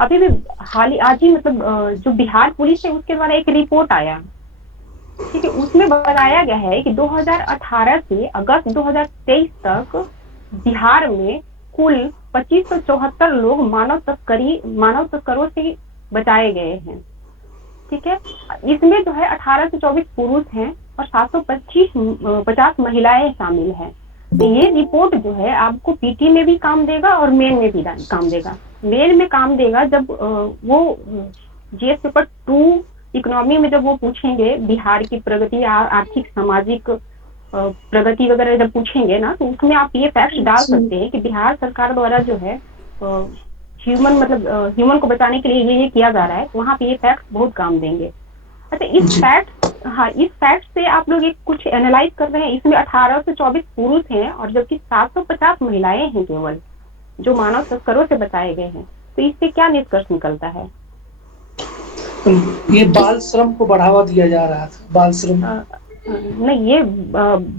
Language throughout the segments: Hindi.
अभी भी हाल ही आज ही मतलब जो बिहार पुलिस है उसके द्वारा एक रिपोर्ट आया, ठीक है, उसमें बताया गया है कि 2018 से अगस्त 2023 तक बिहार में कुल 2574 लोग मानव तस्करों से बचाए गए हैं, ठीक है। इसमें जो है 18 से 24 पुरुष हैं और 750 महिलाएं शामिल हैं। तो ये रिपोर्ट जो है आपको पीटी में भी काम देगा और मेन में भी काम देगा। मेन में काम देगा जब वो जीएस पेपर 2 इकोनॉमी में जब वो पूछेंगे बिहार की प्रगति, आर्थिक सामाजिक प्रगति वगैरह जब पूछेंगे ना, तो उसमें आप ये फैक्ट डाल सकते हैं कि बिहार सरकार द्वारा जो है ह्यूमन को बचाने के लिए ये किया जा रहा है। वहाँ पे ये फैक्ट बहुत काम देंगे। अच्छा, इस फैक्ट से आप लोग एक कुछ एनालाइज कर रहे हैं। इसमें 18 से 24 पुरुष हैं और जबकि 750 महिलाएं हैं केवल, जो मानव तस्करों से बचाए गए हैं। तो इससे क्या निष्कर्ष निकलता है? ये बाल श्रम को बढ़ावा दिया जा रहा था, बाल श्रम। नहीं, ये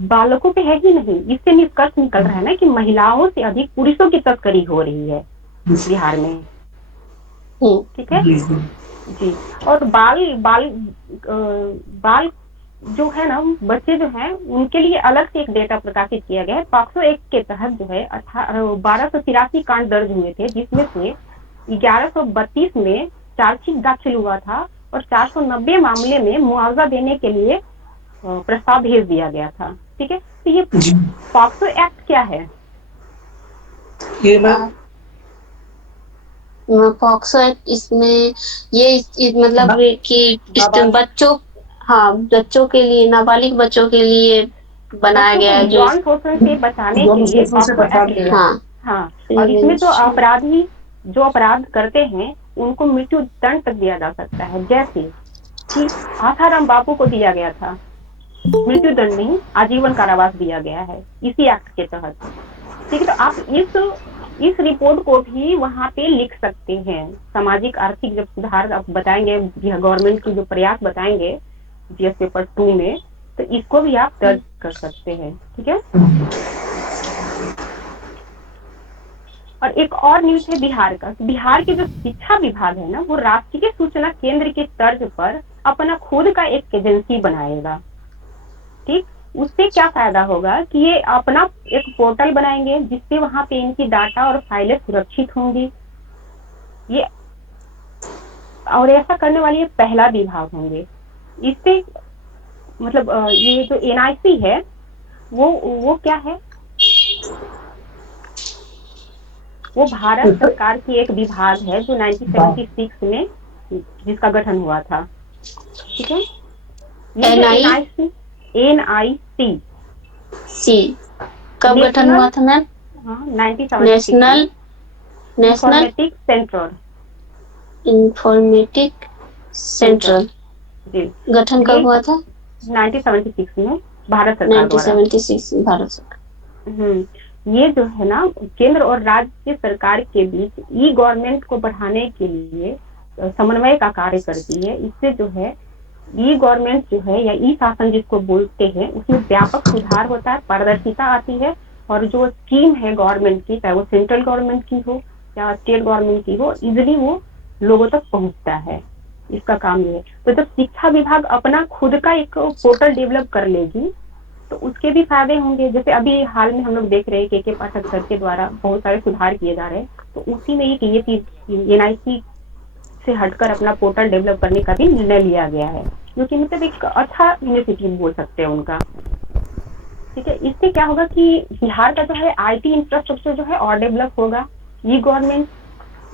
बालकों पे है ही नहीं। इससे निष्कर्ष निकल रहा है ना कि महिलाओं से अधिक पुरुषों की तस्करी हो रही है बिहार में, ठीक है जी। और बाल बाल बाल जो है ना, बच्चे जो हैं उनके लिए अलग से एक डेटा प्रकाशित किया गया है। पॉक्सो एक्ट के तहत जो है 1283 कांड दर्ज हुए थे, जिसमें से 1132 में चार्जशीट दाखिल हुआ था और 490 मामले में मुआवजा देने के लिए प्रस्ताव भेज दिया गया था, ठीक है। तो ये पॉक्सो एक्ट क्या है? ये मैं पॉक्सो एक्ट, इसमें ये मतलब कि बच्चों, हाँ, बच्चों के लिए, नाबालिग बच्चों के लिए बनाया गया है, जो यौन शोषण से बचाने के लिए पॉक्सो एक्ट। हाँ, और इसमें तो अपराधी जो अपराध करते हैं उनको मृत्यु दंड तक दिया जा सकता है, जैसे कि आसाराम बापू को दिया गया था मृत्यु दंड नहीं, आजीवन कारावास दिया गया है इसी एक्ट के तहत, ठीक है। तो आप इस रिपोर्ट को भी वहाँ पे लिख सकते हैं। सामाजिक आर्थिक जब सुधार आप बताएंगे, गवर्नमेंट की जो प्रयास बताएंगे जीएस पेपर 2 में, तो इसको भी आप दर्ज कर सकते हैं, ठीक है। और एक और न्यूज है बिहार का। बिहार के जो शिक्षा विभाग है ना, वो राष्ट्रीय सूचना केंद्र के तर्ज पर अपना खुद का एक एजेंसी बनाएगा, ठीक। उससे क्या फायदा होगा कि ये अपना एक पोर्टल बनाएंगे जिससे वहां पे इनकी डाटा और फाइलें सुरक्षित होंगी। ये और ऐसा करने वाले ये पहला विभाग होंगे। इससे मतलब ये जो एनआईसी है वो क्या है? वो भारत सरकार की एक विभाग है जो 1976 में जिसका गठन हुआ था, ठीक है। ये जो एनआईसी कब गठन हुआ था मैम? 1976 informatic central G. गठन कब हुआ था? 1976 में भारत सरकार द्वारा। 1976 भारत सरकार। ये जो है ना, केंद्र और राज्य सरकार के बीच ई गवर्नमेंट को बढ़ाने के लिए समन्वय का कार्य करती है। इससे जो है ई गवर्नमेंट जो है या ई शासन जिसको बोलते हैं, उसमें व्यापक सुधार होता है, पारदर्शिता आती है और जो स्कीम है गवर्नमेंट की, चाहे वो सेंट्रल गवर्नमेंट की हो या स्टेट गवर्नमेंट की हो, इजिली वो लोगों तक पहुंचता है। इसका काम ये है। तो जब शिक्षा विभाग अपना खुद का एक पोर्टल डेवलप कर लेगी तो उसके भी फायदे होंगे। जैसे अभी हाल में हम लोग देख रहे हैं के पाठक सर के द्वारा बहुत सारे सुधार किए जा रहे हैं, तो उसी में ये चीज एनआईसी से हटकर अपना पोर्टल डेवलप करने का भी निर्णय लिया गया है, जो कि मतलब एक अच्छा इनिशिएटिव बोल सकते हैं उनका, ठीक है। इससे क्या होगा कि बिहार का जो है आईटी इंफ्रास्ट्रक्चर जो है और डेवलप होगा, ई गवर्नमेंट,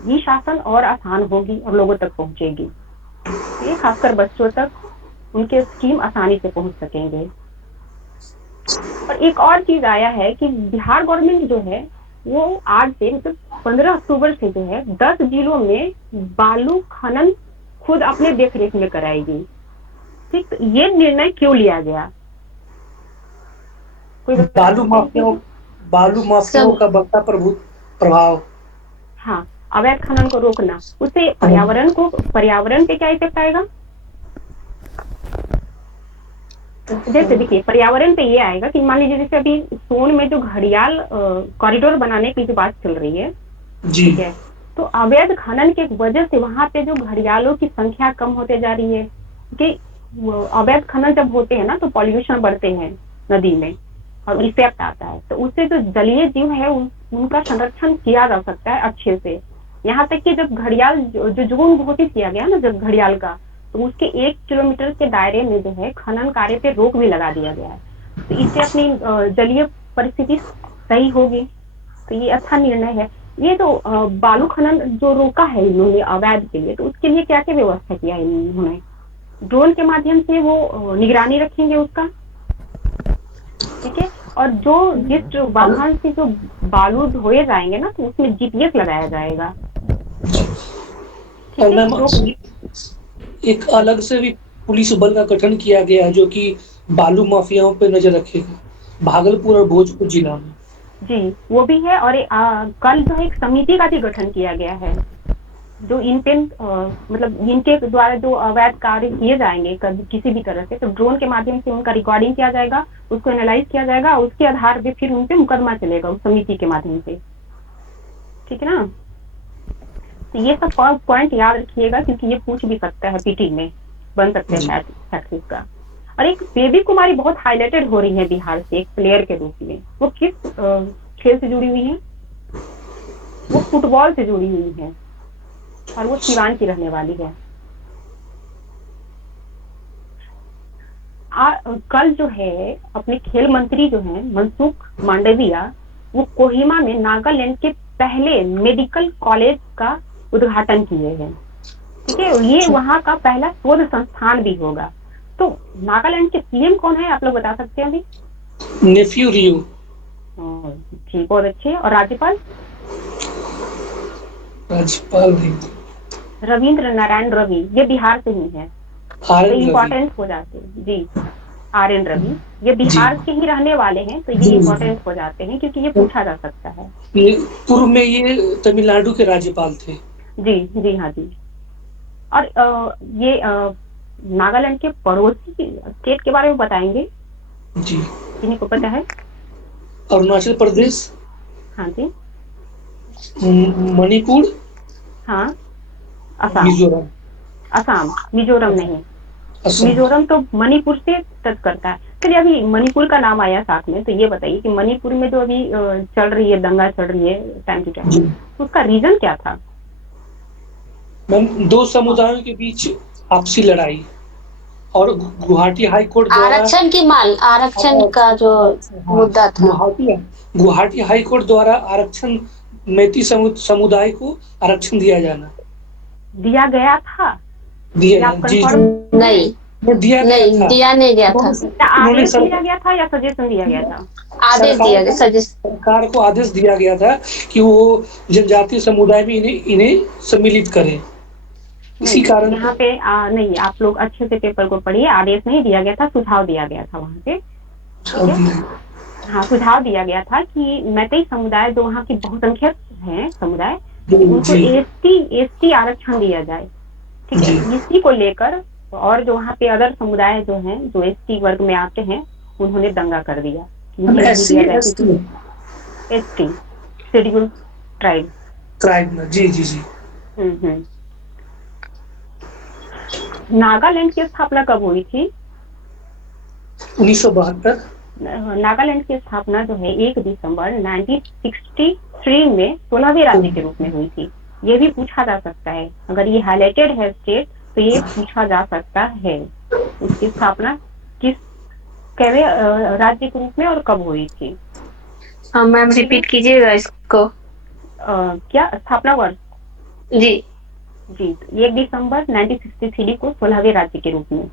ई शासन और आसान होगी और लोगों तक पहुंचेगी, ये खासकर बच्चों तक उनके स्कीम आसानी से पहुंच सकेंगे। और एक और चीज आया है कि बिहार गवर्नमेंट जो है वो आज से मतलब 15 अक्टूबर से जो है 10 जिलों में बालू खनन खुद अपने देख रेख में कराएगी, ठीक। तो ये निर्णय क्यों लिया गया? कोई बालू माफियाओं का बढ़ता प्रभाव। हाँ, अवैध खनन को रोकना, उससे पर्यावरण पे क्या इफेक्ट आएगा? जैसे देखिए पर्यावरण पे ये आएगा कि मान लीजिए जैसे अभी सोन में जो घड़ियाल कॉरिडोर बनाने की जो बात चल रही है, ठीक है, तो अवैध खनन के वजह से वहां पे जो घड़ियालों की संख्या कम होते जा रही है, कि अवैध खनन जब होते हैं ना तो पॉल्यूशन बढ़ते हैं नदी में और इफेक्ट आता है, तो उससे जो जलीय जीव है उनका संरक्षण किया जा सकता है अच्छे से। यहाँ तक कि जब घड़ियाल जो जोन घोषित किया गया ना जब घड़ियाल का, तो उसके 1 किलोमीटर के दायरे में जो है खनन कार्य पे रोक भी लगा दिया गया है। तो इससे अपनी जलीय परिस्थिति सही होगी, तो ये अच्छा निर्णय है। ये तो बालू खनन जो रोका है इन्होंने अवैध के लिए, तो उसके लिए क्या क्या व्यवस्था किया है इन्होंने? ड्रोन के माध्यम से वो निगरानी रखेंगे उसका, ठीक है। और जिस वाहन से जो बालू ढोए जाएंगे ना, तो उसमें जीपीएस लगाया जाएगा, और ठीक है। मैम एक अलग से भी पुलिस बल का गठन किया गया है जो कि बालू माफियाओं पे नजर रखेगा, भागलपुर और भोजपुर जिला में। जी वो भी है। और कल जो है एक समिति का भी गठन किया गया है, जो इन पे मतलब इनके द्वारा जो अवैध कार्य किए जाएंगे किसी भी तरह से, तो ड्रोन के माध्यम से उनका रिकॉर्डिंग किया जाएगा, उसको एनालाइज किया जाएगा, उसके आधार पे फिर उन पे मुकदमा चलेगा उस समिति के माध्यम से, ठीक है ना। तो ये सब पॉइंट याद रखिएगा, क्योंकि ये पूछ भी सकता है पीटी में, बन सकते हैं फैक्ट का। और एक बेबी कुमारी बहुत हाईलाइटेड हो रही है बिहार से एक प्लेयर के रूप में। वो किस खेल से जुड़ी हुई है? वो फुटबॉल से जुड़ी हुई है और वो सिवान की रहने वाली है। कल जो है अपने खेल मंत्री जो है मनसुख मांडविया, वो कोहिमा में नागालैंड के पहले मेडिकल कॉलेज का उद्घाटन किए हैं, ठीक है। ये वहाँ का पहला शोध संस्थान भी होगा। तो नागालैंड के सीएम कौन है, आप लोग बता सकते हैं अभी? नेफ्यू रियो। जी बहुत अच्छे। और राज्यपाल? राज्यपाल रविंद्र नारायण रवि, ये बिहार से ही है, तो इम्पोर्टेंस हो जाते हैं जी। RN रवि, ये बिहार के ही रहने वाले हैं, तो ये इम्पोर्टेंस हो जाते हैं क्योंकि ये पूछा जा सकता है। पूर्व में ये तमिलनाडु के राज्यपाल थे। जी जी हाँ जी। और ये नागालैंड के पड़ोसी स्टेट के बारे में बताएंगे जी, किन्हीं को पता है? अरुणाचल प्रदेश, हाँ जी, मणिपुर, हाँ, असम। मिजोरम। असम, मिजोरम नहीं, असम। मिजोरम तो मणिपुर से टच करता है। चलिए अभी मणिपुर का नाम आया साथ में, तो ये बताइए कि मणिपुर में जो अभी चल रही है, दंगा चल रही है टाइम टू टाइम, उसका रीजन क्या था? मैम, दो समुदायों के बीच आपसी लड़ाई और गुवाहाटी हाई कोर्ट द्वारा आरक्षण का जो मुद्दा था, गुवाहाटी हाई कोर्ट द्वारा आरक्षण, मैती समुदाय को आरक्षण दिया जाना, दिया गया था, दिया नहीं दिया नहीं गया था। आदेश दिया गया था या सजेशन दिया गया था? आदेश दिया गया, सरकार को आदेश दिया गया था कि वो जनजातीय समुदाय में इन्हें सम्मिलित करें। इसी कारण यहाँ पे नहीं, आप लोग अच्छे से पेपर को पढ़िए। आदेश नहीं दिया गया था, सुझाव दिया गया था वहाँ पे, ठीक है। हाँ, सुझाव दिया गया था कि मैतेई समुदाय जो वहाँ की बहुसंख्यक है समुदाय, उनको एसटी आरक्षण दिया जाए, ठीक है। इसी को लेकर और जो वहाँ पे अदर समुदाय जो हैं जो एसटी वर्ग में आते हैं, उन्होंने दंगा कर दिया। एसटी शेड्यूल ट्राइब में, जी जी जी। नागालैंड की स्थापना कब हुई थी? 1972। नागालैंड की स्थापना जो है 1 दिसंबर 1963 में 16वें राज्य के रूप में हुई थी। ये भी पूछा जा सकता है, अगर ये हाईलाइटेड है स्टेट तो ये पूछा जा सकता है उसकी स्थापना किस राज्य के रूप में और कब हुई थी। मैम रिपीट कीजिएगा इसको। क्या स्थापना वर्ष? जी 1 दिसंबर 1963 को 16वें राज्य के रूप में।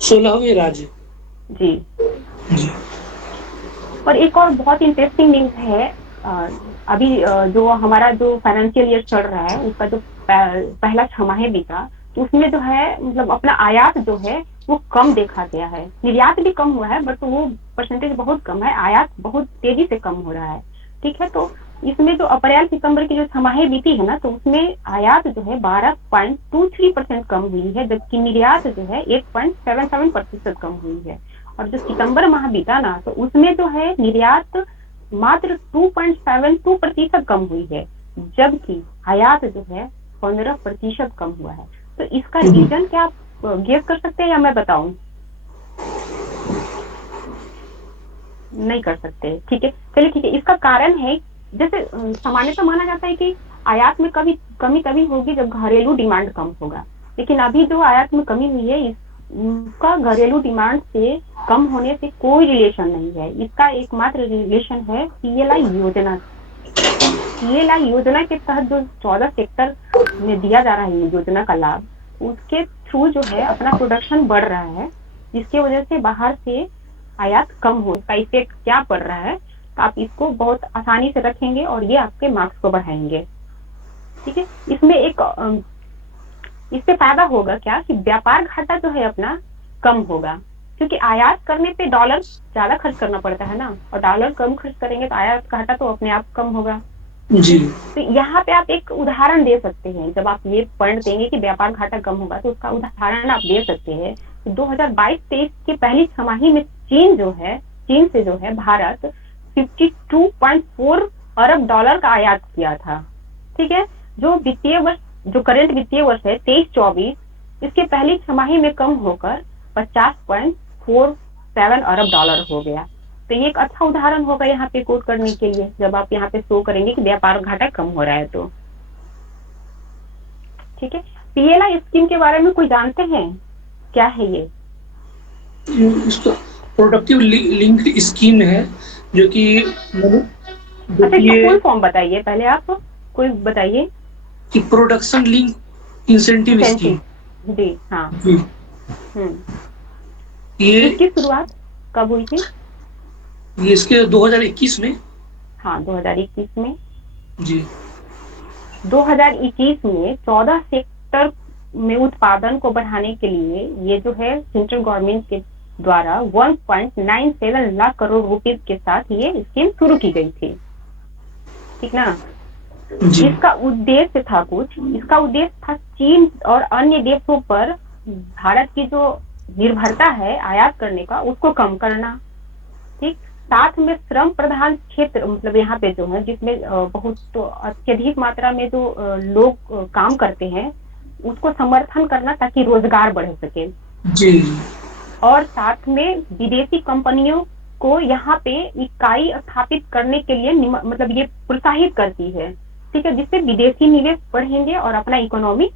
16वें राज्य जी। और एक और बहुत इंटरेस्टिंग न्यूज है, अभी जो हमारा जो फाइनेंशियल ईयर चल रहा है उसका जो पहला छमाही बीता, तो उसमें जो है मतलब अपना आयात जो है वो कम देखा गया है। निर्यात भी कम हुआ है, बट वो परसेंटेज बहुत कम है, आयात बहुत तेजी से कम हो रहा है, ठीक है। तो इसमें जो अप्रैल सितंबर की जो छमाही बीती है ना, तो उसमें आयात जो है 12.23% कम हुई है, जबकि निर्यात जो है 1.77% कम हुई है। और जो सितंबर माह बीता ना, तो उसमें जो है निर्यात मात्र 2.72% कम हुई है, जबकि आयात जो है 15% कम हुआ है। तो इसका हम्म। रीजन क्या आप गेस कर सकते हैं या मैं बताऊं? नहीं कर सकते, ठीक है, चलिए ठीक है। इसका कारण है, जैसे सामान्यतः माना जाता है कि आयात में कभी कमी तभी होगी जब घरेलू डिमांड कम होगा, लेकिन अभी जो आयात में कमी हुई है इसका घरेलू डिमांड से कम होने से कोई रिलेशन नहीं है। इसका एकमात्र रिलेशन है पीएलआई योजना। पीएलआई योजना के तहत जो 14 सेक्टर में दिया जा रहा है योजना का लाभ, उसके थ्रू जो है अपना प्रोडक्शन बढ़ रहा है, जिसकी वजह से बाहर से आयात कम हो। इसका इफेक्ट क्या पड़ रहा है, तो आप इसको बहुत आसानी से रखेंगे और ये आपके मार्क्स को बढ़ाएंगे, ठीक है। इसमें एक इससे फायदा होगा क्या कि व्यापार घाटा जो है अपना कम होगा, क्योंकि आयात करने पे डॉलर ज्यादा खर्च करना पड़ता है ना, और डॉलर कम खर्च करेंगे तो आयात घाटा तो अपने आप कम होगा। जी। तो यहाँ पे आप एक उदाहरण दे सकते हैं, जब आप ये पॉइंट देंगे कि व्यापार घाटा कम होगा तो उसका उदाहरण आप दे सकते हैं। 2022-23 की पहली छमाही में चीन से जो है भारत 52.4 अरब डॉलर का आयात किया था, ठीक है। जो करंट वित्तीय वर्ष है 23-24, इसके पहली छमाही में कम होकर 50.47 अरब डॉलर हो गया। तो ये एक अच्छा उदाहरण होगा यहाँ पे कोट करने के लिए, जब आप यहाँ पे शो करेंगे कि व्यापार घाटा कम हो रहा है तो, ठीक है। पीएलआई स्कीम के बारे में कोई जानते हैं, क्या है ये? इसका प्रोडक्टिव लिंक्ड स्कीम है, जो कि अच्छा, इसका फुल फॉर्म बताइए पहले, आप कोई बताइए। कि प्रोडक्शन लिंक इंसेंटिव स्कीम। जी हाँ। जी। ये इसकी शुरुआत कब हुई थी? ये इसके 2021 में। हाँ, 2021 में। जी। 2021 में 14 सेक्टर में उत्पादन को बढ़ाने के लिए ये जो है सेंट्रल गवर्नमेंट के द्वारा 1.97 लाख करोड़ रुपए के साथ ये स्कीम शुरू की गई थी, ठीक ना। जी। इसका उद्देश्य था चीन और अन्य देशों पर भारत की जो निर्भरता है आयात करने का, उसको कम करना, ठीक। साथ में श्रम प्रधान क्षेत्र, मतलब यहाँ पे जो है जिसमें बहुत तो अत्यधिक मात्रा में जो लोग काम करते हैं, उसको समर्थन करना ताकि रोजगार बढ़ सके। जी। और साथ में विदेशी कंपनियों को यहाँ पे इकाई स्थापित करने के लिए मतलब ये प्रोत्साहित करती है, ठीक है, जिससे विदेशी निवेश बढ़ेंगे और अपना इकोनॉमी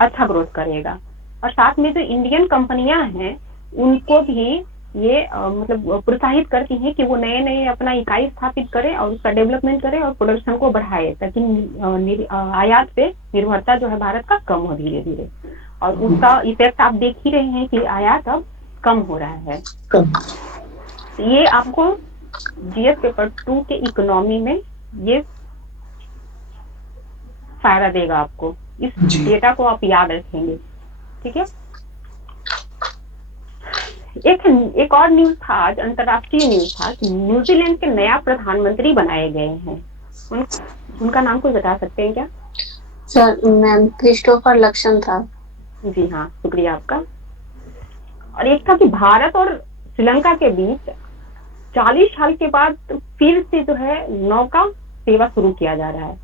अच्छा ग्रोथ करेगा। और साथ में जो इंडियन कंपनियां हैं उनको भी ये मतलब प्रोत्साहित करती हैं कि वो नए नए अपना इकाई स्थापित करें और उसका डेवलपमेंट करें और प्रोडक्शन को बढ़ाए, ताकि आयात पे निर्भरता जो है भारत का कम हो धीरे धीरे। और उसका इफेक्ट आप देख ही रहे हैं कि आयात अब कम हो रहा है। ये आपको जीएस पेपर 2 के इकोनॉमी में ये फायदा देगा आपको, इस डेटा को आप याद रखेंगे, ठीक है। एक और न्यूज था आज, अंतर्राष्ट्रीय न्यूज था कि न्यूजीलैंड के नया प्रधानमंत्री बनाए गए हैं। उनका नाम कोई बता सकते हैं क्या? सर, मैम क्रिस्टोफर लक्सन था। जी हाँ, शुक्रिया आपका। और एक था कि भारत और श्रीलंका के बीच 40 साल के बाद फिर से जो है नौका सेवा शुरू किया जा रहा है।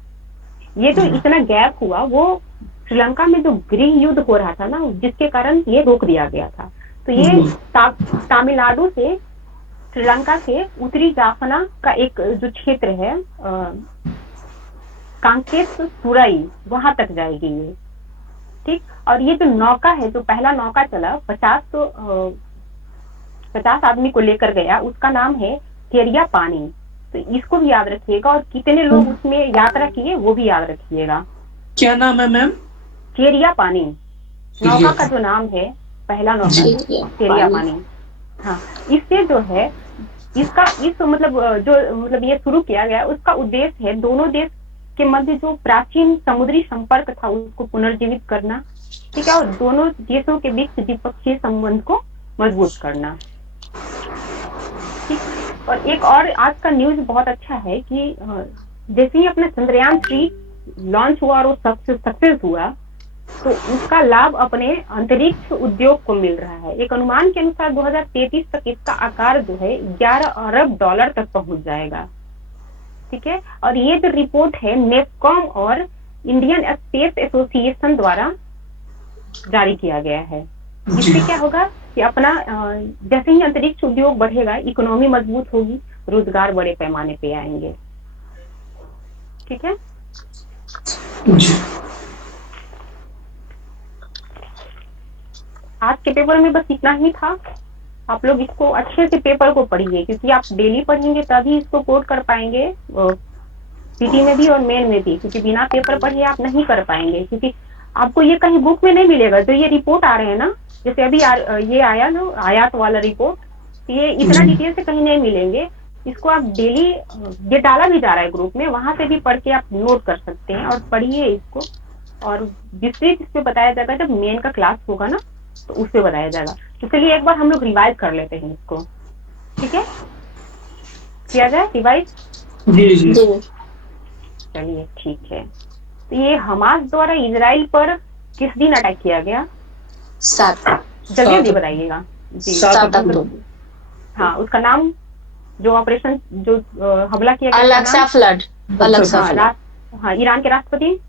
ये जो इतना गैप हुआ वो श्रीलंका में जो गृह युद्ध हो रहा था ना, जिसके कारण ये रोक दिया गया था। तो ये तमिलनाडु से श्रीलंका के उत्तरी जाफना का एक जो क्षेत्र है कांकेत सुराई, वहां तक जाएगी ये, ठीक। और ये जो नौका है, जो पहला नौका चला 50 आदमी को लेकर गया, उसका नाम है केरिया पानी। तो इसको भी याद रखिएगा, और कितने लोग उसमें यात्रा किए वो भी याद रखिएगा। क्या नाम है मैम? केरिया पानी नौका का जो नाम है, पहला नौका केरिया पानी। हाँ, इससे जो है इसका मतलब ये शुरू किया गया, उसका उद्देश्य है दोनों देश के मध्य जो प्राचीन समुद्री संपर्क था उसको पुनर्जीवित करना, ठीक है, और दोनों देशों के बीच द्विपक्षीय संबंध को मजबूत करना, ठीक। और एक और आज का न्यूज बहुत अच्छा है कि जैसे ही अपना चंद्रयान 3 लॉन्च हुआ और वो सक्सेस हुआ, तो उसका लाभ अपने अंतरिक्ष उद्योग को मिल रहा है। एक अनुमान के अनुसार 2033 तक इसका आकार जो है 11 अरब डॉलर तक पहुंच जाएगा, ठीक है। और ये जो रिपोर्ट है नेपकॉम और इंडियन स्पेस एसोसिएशन द्वारा जारी किया गया है। इससे क्या होगा कि अपना जैसे ही अंतरिक्ष उद्योग बढ़ेगा, इकोनॉमी मजबूत होगी, रोजगार बड़े पैमाने पे आएंगे। ठीक है। आज के पेपर में बस इतना ही था। आप लोग इसको अच्छे से पेपर को पढ़िए, क्योंकि आप डेली पढ़ेंगे तभी इसको कोड कर पाएंगे पीटी में भी और मेन में भी, क्योंकि बिना पेपर पढ़े आप नहीं कर पाएंगे। क्योंकि आपको ये कहीं बुक में नहीं मिलेगा। जो ये रिपोर्ट आ रहे हैं ना, जैसे अभी ये आया ना आयात वाला रिपोर्ट, ये इतना डिटेल से कहीं नहीं मिलेंगे। इसको आप डेली, ये डाला भी जा रहा है ग्रुप में, वहां से भी पढ़ के आप नोट कर सकते हैं और पढ़िए इसको। और विस्तृत इस पे बताया जाएगा जब मेन का क्लास होगा ना, तो उससे बताया जाएगा। तो चलिए एक बार हम लोग रिवाइज कर लेते हैं इसको। ठीक है, किया जाए रिवाइज? जी। चलिए ठीक है। तो ये हमास द्वारा इजराइल पर किस दिन अटैक किया गया? 7 जल्दी बताइएगा जी। 7 अक्टूबर। हाँ, उसका नाम जो ऑपरेशन जो हमला किया गया, अल-अक्सा फ्लड। Al-Aqsa flood. हाँ, ईरान के राष्ट्रपति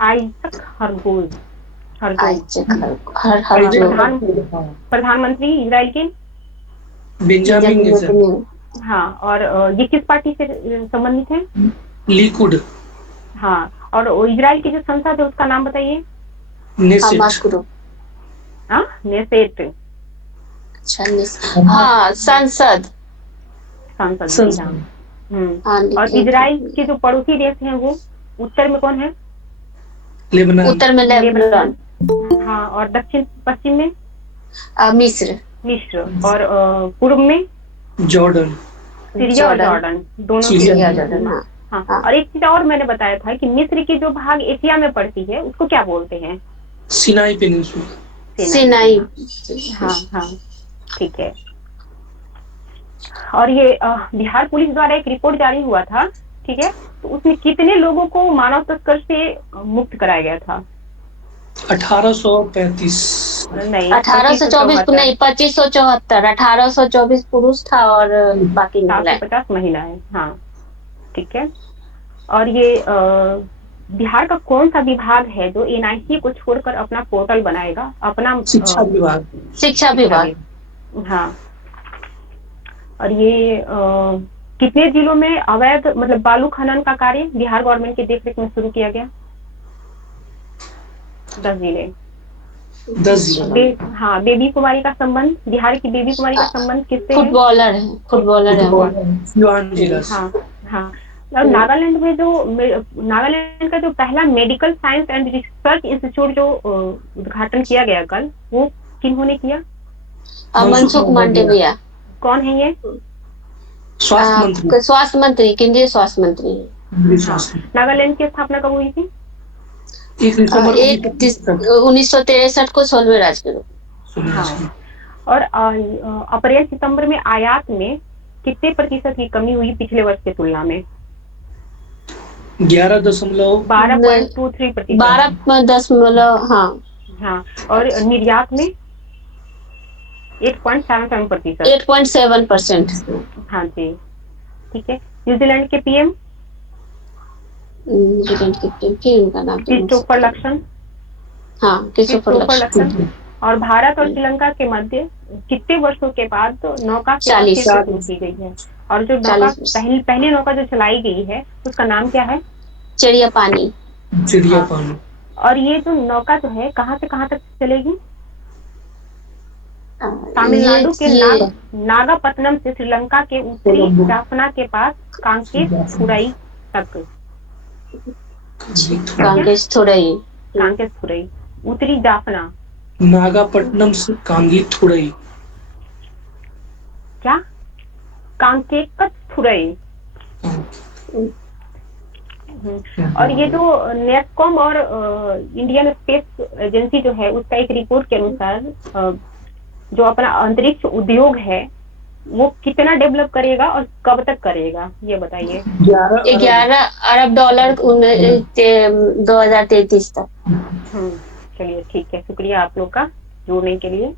आइजक हरगोज। प्रधानमंत्री इजराइल के बेंजामिन नेतन्याहू। हाँ, और ये किस पार्टी से संबंधित है? लिकुड। हाँ, और इजराइल की जो संसद है उसका नाम बताइए। नेसेट। हाँ, नेसेट। अच्छा, हाँ, संसद। और इजराइल के जो पड़ोसी देश हैं वो उत्तर में कौन है? लेबनान। उत्तर में लेबनान। हाँ, और दक्षिण पश्चिम में मिस्र। और पूर्व में जॉर्डन। सीरिया और जॉर्डन, दोनों सीरिया जॉर्डन। हाँ। और एक चीज और मैंने बताया था कि मिस्र की जो भाग एशिया में पड़ती है उसको क्या बोलते हैं? Sinai Peninsula. सिनाई। हाँ, ठीक है। और ये बिहार पुलिस द्वारा एक रिपोर्ट जारी हुआ था, ठीक है, तो उसमें कितने लोगों को मानव तस्कर से मुक्त कराया गया था? 1835 नहीं, 1824 नहीं, 2574। 1824 पुरुष था और बाकी 750 महिलाएं। हाँ, ठीक है। और ये बिहार का कौन सा विभाग है जो एनआईसी को छोड़कर अपना पोर्टल बनाएगा? अपना शिक्षा विभाग। हाँ। और ये कितने जिलों में अवैध मतलब बालू खनन का कार्य बिहार गवर्नमेंट की देखरेख में शुरू किया गया? 10 जिले। 10 जिले। हाँ, बेबी कुमारी का संबंध, बिहार की बेबी कुमारी का संबंध किससे है? फुटबॉलर है। हाँ। और नागालैंड में जो नागालैंड का जो पहला medical science and research institute जो उद्घाटन किया गया कल, वो किन्होंने किया? मनसुख मांडविया। कौन है ये? स्वास्थ्य मंत्री, केंद्रीय स्वास्थ्य मंत्री। नागालैंड की स्थापना कब हुई थी? 1963 को 16वें राज्य के रूप। हाँ। और अप्रैल सितंबर में आयात में कितने प्रतिशत की कमी हुई पिछले वर्ष की तुलना में? 12.23%। 12. हाँ। और निर्यात में 8.77%। 8.7%। हाँ जी, ठीक है। न्यूजीलैंड के पीएम उनका नाम क्रिस्टोफर लक्सन। हाँ, क्रिस्टोफर लक्सन। और भारत और श्रीलंका के मध्य कितने वर्षों के बाद नौका सेवा शुरू की गई है? और जो नौका पहली नौका जो चलाई गई है उसका नाम क्या है? चिड़ियापानी। और ये जो नौका जो है कहाँ से कहाँ तक चलेगी? तमिलनाडु के नागापट्टनम से श्रीलंका के उत्तरी जाफना के पास कांकेशथुरई तक। कांकेशथुरई, उत्तरी जाफना। नागापट्टनम से कांगीथुरई। क्या? कांकेशथुरई। और ये जो नेस्कॉम और इंडियन स्पेस एजेंसी जो है उसका एक रिपोर्ट के अनुसार जो अपना अंतरिक्ष उद्योग है वो कितना डेवलप करेगा और कब तक करेगा, ये बताइए। 11 अरब डॉलर 2033 तक। चलिए ठीक है, शुक्रिया आप लोग का जुड़ने के लिए।